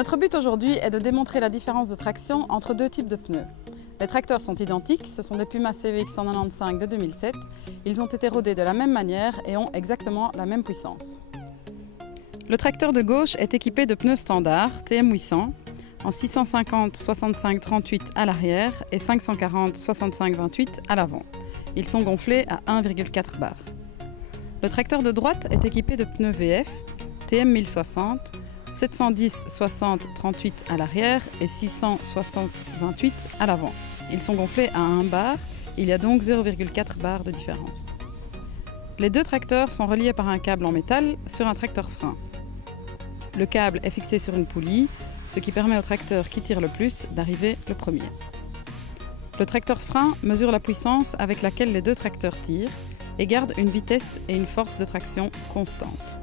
Notre but aujourd'hui est de démontrer la différence de traction entre deux types de pneus. Les tracteurs sont identiques, ce sont des Puma CVX 195 de 2007. Ils ont été rodés de la même manière et ont exactement la même puissance. Le tracteur de gauche est équipé de pneus standards TM800 en 650-65-38 à l'arrière et 540-65-28 à l'avant. Ils sont gonflés à 1,4 bar. Le tracteur de droite est équipé de pneus VF TM1060 710-60-38 à l'arrière et 660-28 à l'avant. Ils sont gonflés à 1 bar, il y a donc 0,4 bar de différence. Les deux tracteurs sont reliés par un câble en métal sur un tracteur frein. Le câble est fixé sur une poulie, ce qui permet au tracteur qui tire le plus d'arriver le premier. Le tracteur frein mesure la puissance avec laquelle les deux tracteurs tirent et garde une vitesse et une force de traction constantes.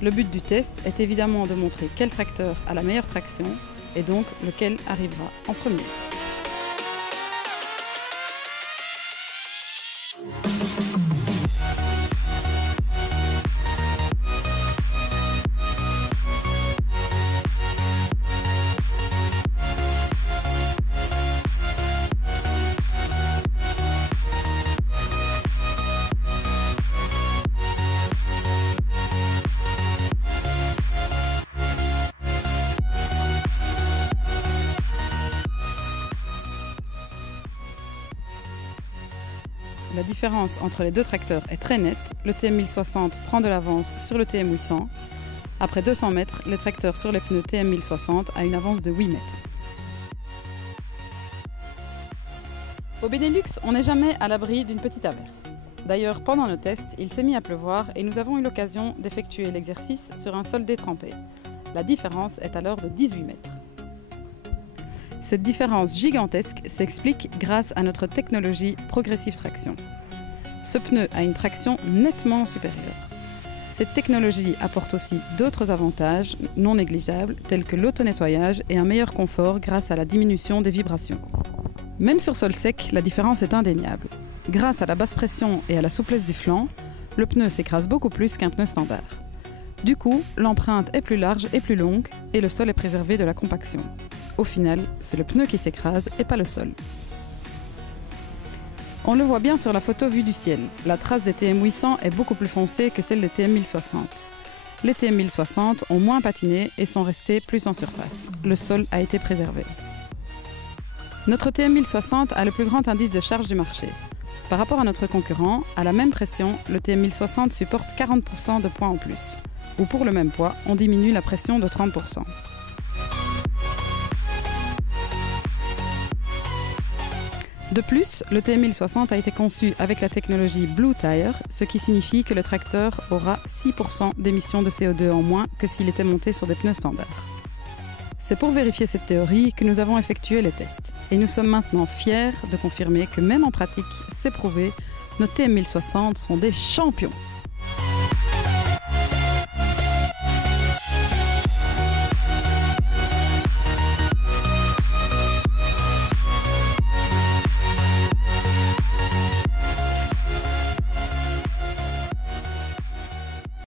Le but du test est évidemment de montrer quel tracteur a la meilleure traction et donc lequel arrivera en premier. La différence entre les deux tracteurs est très nette. Le TM1060 prend de l'avance sur le TM800. Après 200 mètres, les tracteurs sur les pneus TM1060 a une avance de 8 mètres. Au Benelux, on n'est jamais à l'abri d'une petite averse. D'ailleurs, pendant nos tests, il s'est mis à pleuvoir et nous avons eu l'occasion d'effectuer l'exercice sur un sol détrempé. La différence est alors de 18 mètres. Cette différence gigantesque s'explique grâce à notre technologie Progressive Traction. Ce pneu a une traction nettement supérieure. Cette technologie apporte aussi d'autres avantages non négligeables tels que l'auto-nettoyage et un meilleur confort grâce à la diminution des vibrations. Même sur sol sec, la différence est indéniable. Grâce à la basse pression et à la souplesse du flanc, le pneu s'écrase beaucoup plus qu'un pneu standard. Du coup, l'empreinte est plus large et plus longue et le sol est préservé de la compaction. Au final, c'est le pneu qui s'écrase et pas le sol. On le voit bien sur la photo vue du ciel. La trace des TM800 est beaucoup plus foncée que celle des TM1060. Les TM1060 ont moins patiné et sont restés plus en surface. Le sol a été préservé. Notre TM1060 a le plus grand indice de charge du marché. Par rapport à notre concurrent, à la même pression, le TM1060 supporte 40% de poids en plus. Ou pour le même poids, on diminue la pression de 30%. De plus, le TM1060 a été conçu avec la technologie Blue Tire, ce qui signifie que le tracteur aura 6% d'émissions de CO2 en moins que s'il était monté sur des pneus standards. C'est pour vérifier cette théorie que nous avons effectué les tests. Et nous sommes maintenant fiers de confirmer que même en pratique, c'est prouvé, nos TM1060 sont des champions.